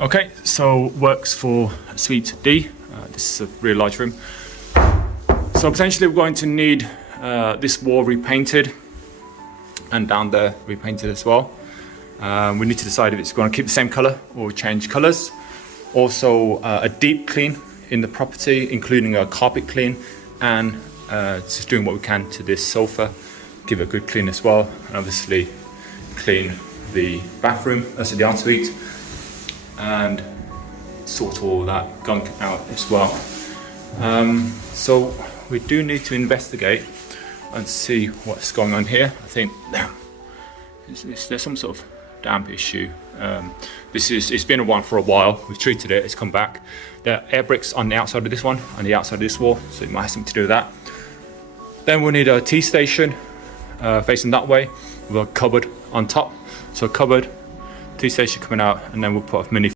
Okay, so works for Suite D. This is a really large room. So potentially we're going to need this wall repainted and down there repainted as well. We need to decide if it's going to keep the same color or change colors. Also a deep clean in the property, including a carpet clean, and just doing what we can to this sofa, give it a good clean as well, and obviously clean the bathroom, that's the ensuite, and sort all that gunk out as well. So we do need to investigate and see what's going on here. I think there's some sort of damp issue. It's been one for a while. We've treated it, it's come back. There are air bricks on the outside of this one, on the outside of this wall, so it might have something to do with that. Then we'll need a tea station facing that way with a cupboard on top. So a cupboard, tea station coming out, and then we'll put a mini